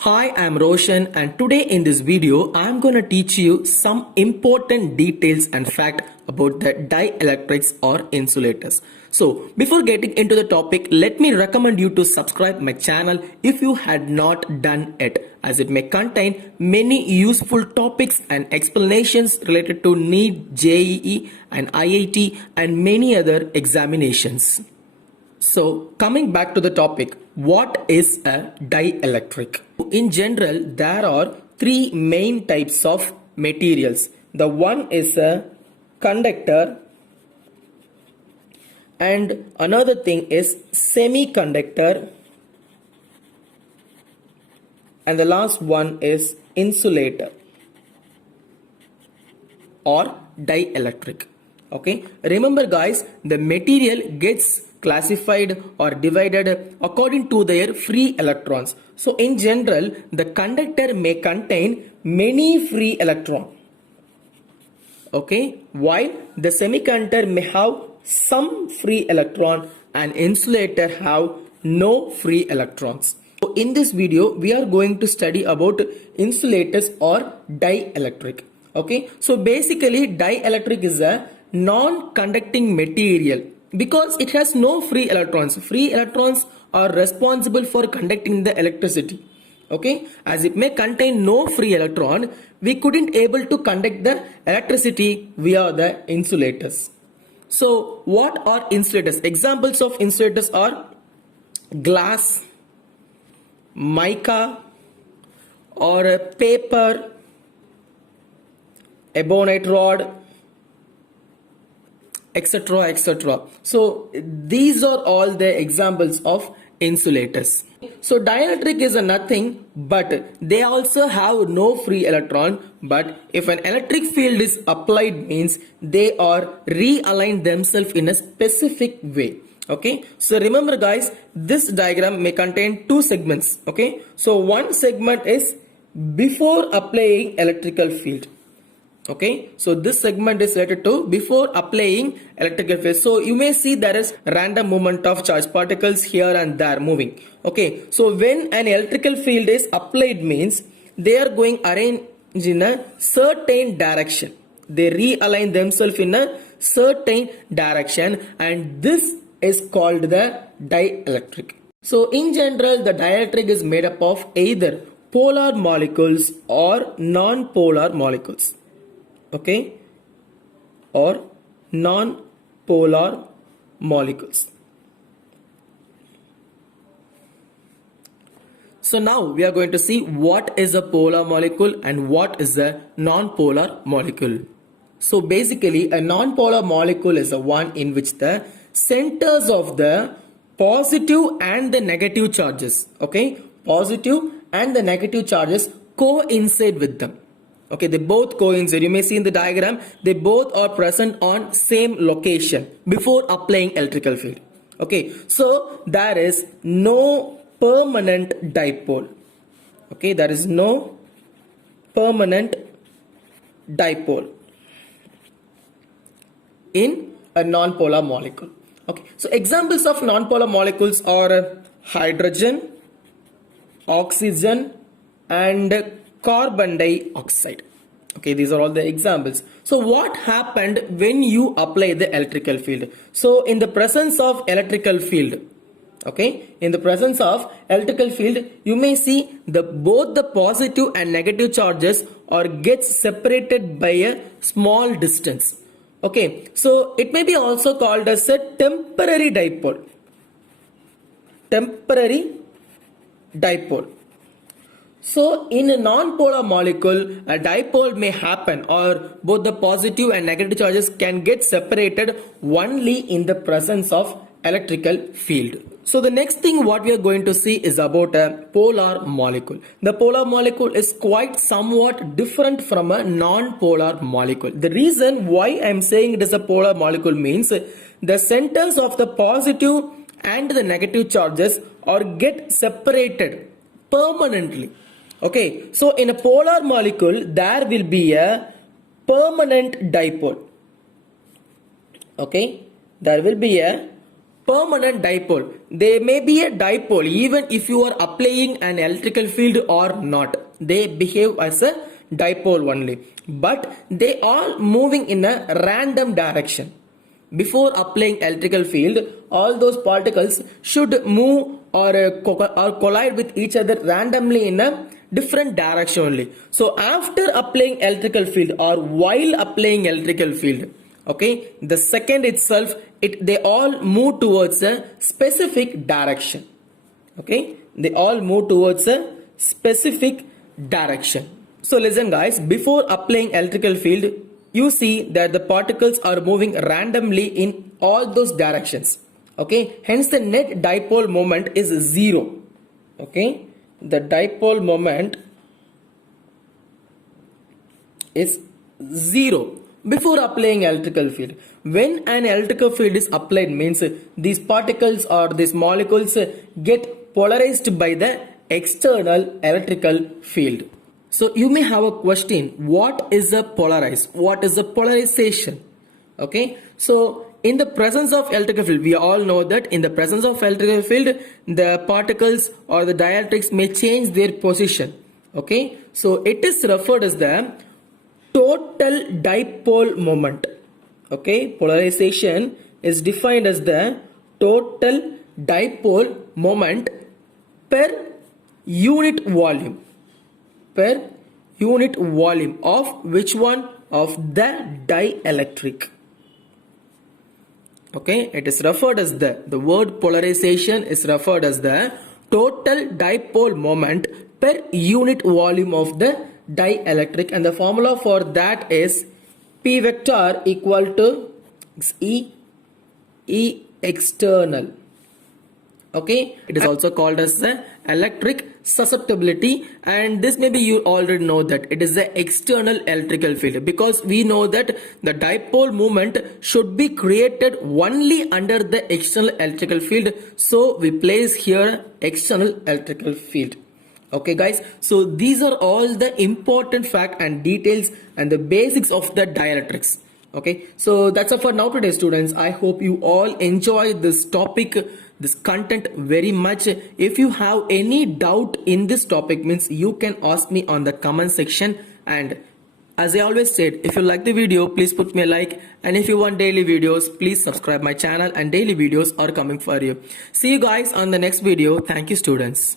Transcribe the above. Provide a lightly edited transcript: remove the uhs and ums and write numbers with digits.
Hi, I'm Roshan and today in this video I'm gonna teach you some important details and fact about the dielectrics or insulators. So before getting into the topic, let me recommend you to subscribe my channel if you had not done it, as it may contain many useful topics and explanations related to NEET, JEE and IIT and many other examinations. So coming back to the topic, what is a dielectric? In general, there are three main types of materials. The one is a conductor and another thing is semiconductor and the last one is insulator or dielectric. Okay, remember guys, the material gets classified or divided according to their free electrons. So in general, the conductor may contain many free electrons. Okay, while the semiconductor may have some free electron and insulator have no free electrons. So in this video, we are going to study about insulators or dielectric. Okay, so basically dielectric is a non-conducting material because it has no free electrons. Free electrons are responsible for conducting the electricity. Okay, as it may contain no free electron, we couldn't able to conduct the electricity via the insulators. So what are insulators? Examples of insulators are glass, mica or paper, ebonite rod, etc, etc. So these are all the examples of insulators. So dielectric is a nothing but they also have no free electron, but if an electric field is applied means they are realigned themselves in a specific way. Okay, so remember guys, this diagram may contain two segments. Okay, so one segment is before applying electrical field. Okay, so this segment is related to before applying electrical field. So you may see there is random movement of charge particles here and there moving. Okay, so when an electrical field is applied means they are going arranged in a certain direction. They realign themselves in a certain direction and this is called the dielectric. So in general, the dielectric is made up of either polar molecules or non-polar molecules. Okay, or non-polar molecules. So now we are going to see what is a polar molecule and what is a non-polar molecule. So basically a non-polar molecule is the one in which the centers of the positive and the negative charges, okay, positive and the negative charges coincide with them. Okay, they both coincide. You may see in the diagram, they both are present on same location before applying electrical field. Okay, so there is no permanent dipole. Okay, there is no permanent dipole in a non-polar molecule. Okay, so examples of non-polar molecules are hydrogen, oxygen and carbon dioxide. Okay, these are all the examples. So what happened when you apply the electrical field? So in the presence of electrical field, okay, in the presence of electrical field, you may see both the positive and negative charges are get separated by a small distance. Okay, so it may be also called as a temporary dipole. Temporary dipole. So in a non-polar molecule, a dipole may happen or both the positive and negative charges can get separated only in the presence of electrical field. So the next thing what we are going to see is about a polar molecule. The polar molecule is quite somewhat different from a non-polar molecule. The reason why I am saying it is a polar molecule means the centers of the positive and the negative charges are get separated permanently. Okay, so in a polar molecule, there will be a permanent dipole. Okay, there will be a permanent dipole. They may be a dipole even if you are applying an electrical field or not. They behave as a dipole only. But they are moving in a random direction. Before applying electrical field, all those particles should move or collide with each other randomly in a different direction only. So after applying electrical field or while applying electrical field, okay, the second itself, they all move towards a specific direction. Okay, they all move towards a specific direction. So listen guys, before applying electrical field, you see that the particles are moving randomly in all those directions. Okay, hence the net dipole moment is 0. Okay, the dipole moment is 0 before applying electrical field. When an electrical field is applied means these particles or these molecules get polarized by the external electrical field. So you may have a question, what is a polarize? What is a polarization? Okay, so in the presence of electrical field, we all know that in the presence of electrical field, the particles or the dielectrics may change their position. Okay, so it is referred as the total dipole moment. Okay, polarization is defined as the total dipole moment per unit volume. Per unit volume of which one? Of the dielectric. Okay, it is referred as the word polarization is referred as the total dipole moment per unit volume of the dielectric, and the formula for that is P vector equal to E external. Okay, it is also called as the electric susceptibility, and this maybe you already know that it is the external electrical field, because we know that the dipole moment should be created only under the external electrical field, so we place here external electrical field. Okay guys, so these are all the important fact and details and the basics of the dielectrics. Okay, so that's all for now today students. I hope you all enjoy this topic, this content very much. If you have any doubt in this topic, means you can ask me on the comment section, and as I always said, if you like the video, please put me a like, and if you want daily videos, please subscribe my channel, and daily videos are coming for you. See you guys on the next video. Thank you students.